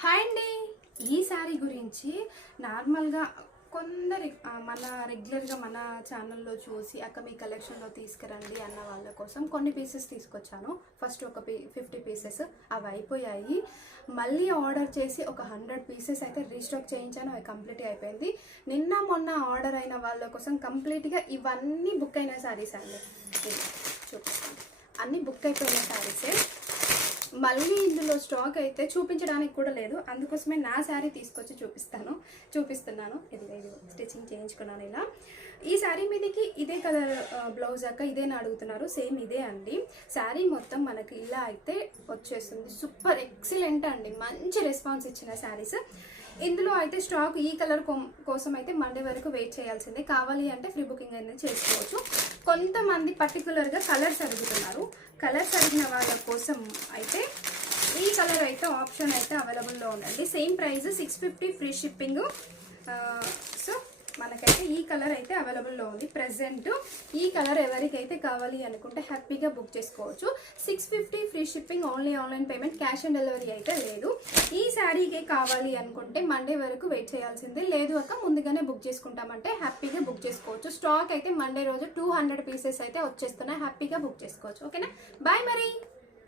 Hi అండి. ఈ శారీ గురించి నార్మల్గా కొందరు మన రెగ్యులర్గా మన ఛానల్లో చూసి అక్క మీ కలెక్షన్లో తీసుకురండి అన్న వాళ్ళ కోసం కొన్ని పీసెస్ తీసుకొచ్చాను. ఫస్ట్ ఒక 50 పీసెస్ అవి అయిపోయాయి. మళ్ళీ ఆర్డర్ చేసి ఒక 100 పీసెస్ అయితే రీస్టాక్ చేయించాను. అవి కంప్లీట్ అయిపోయింది. నిన్న మొన్న ఆర్డర్ అయిన వాళ్ళ కోసం కంప్లీట్గా ఇవన్నీ బుక్ అయిన శారీస్ అండి. చూపిస్తాను, అన్నీ బుక్ అయిపోయిన శారీసే. మళ్ళీ ఇందులో స్టాక్ అయితే చూపించడానికి కూడా లేదు. అందుకోసమే నా శారీ తీసుకొచ్చి చూపిస్తున్నాను. ఇది స్టిచ్చింగ్ చేయించుకున్నాను. ఇలా ఈ శారీ మీదకి ఇదే కలర్ బ్లౌజ్ అక్క ఇదేనా అడుగుతున్నారు. సేమ్ ఇదే అండి. శారీ మొత్తం మనకి ఇలా అయితే వచ్చేస్తుంది. సూపర్ ఎక్సలెంట్ అండి. మంచి రెస్పాన్స్ ఇచ్చిన శారీస్. ఇందులో అయితే స్టాక్ ఈ కలర్ కోసం అయితే మండే వరకు వెయిట్ చేయాల్సిందే. కావాలి అంటే ఫ్రీ బుకింగ్ అనేది చేసుకోవచ్చు. కొంతమంది పర్టికులర్గా కలర్స్ అడుగుతున్నారు. కలర్స్ అడిగిన వాళ్ళ కోసం అయితే ఈ కలర్ అయితే ఆప్షన్ అయితే అవైలబుల్లో ఉందండి. Same price 650 free shipping. So మనకైతే ఈ కలర్ అయితే అవైలబుల్లో ఉంది ప్రెసెంట్. ఈ కలర్ ఎవరికైతే కావాలి అనుకుంటే హ్యాపీగా బుక్ చేసుకోవచ్చు. 650 free shipping, only online payment, cash on delivery అయితే లేదు. ఈ శారీకి కావాలి అనుకుంటే మండే వరకు వెయిట్ చేయాల్సిందే. లేదు అక్క ముందుగానే బుక్ చేసుకుంటామంటే హ్యాపీగా బుక్ చేసుకోవచ్చు. స్టాక్ అయితే మండే రోజు 200 పీసెస్ అయితే వచ్చేస్తున్నాయి. హ్యాపీగా బుక్ చేసుకోవచ్చు. ఓకేనా, బాయ్ మరి.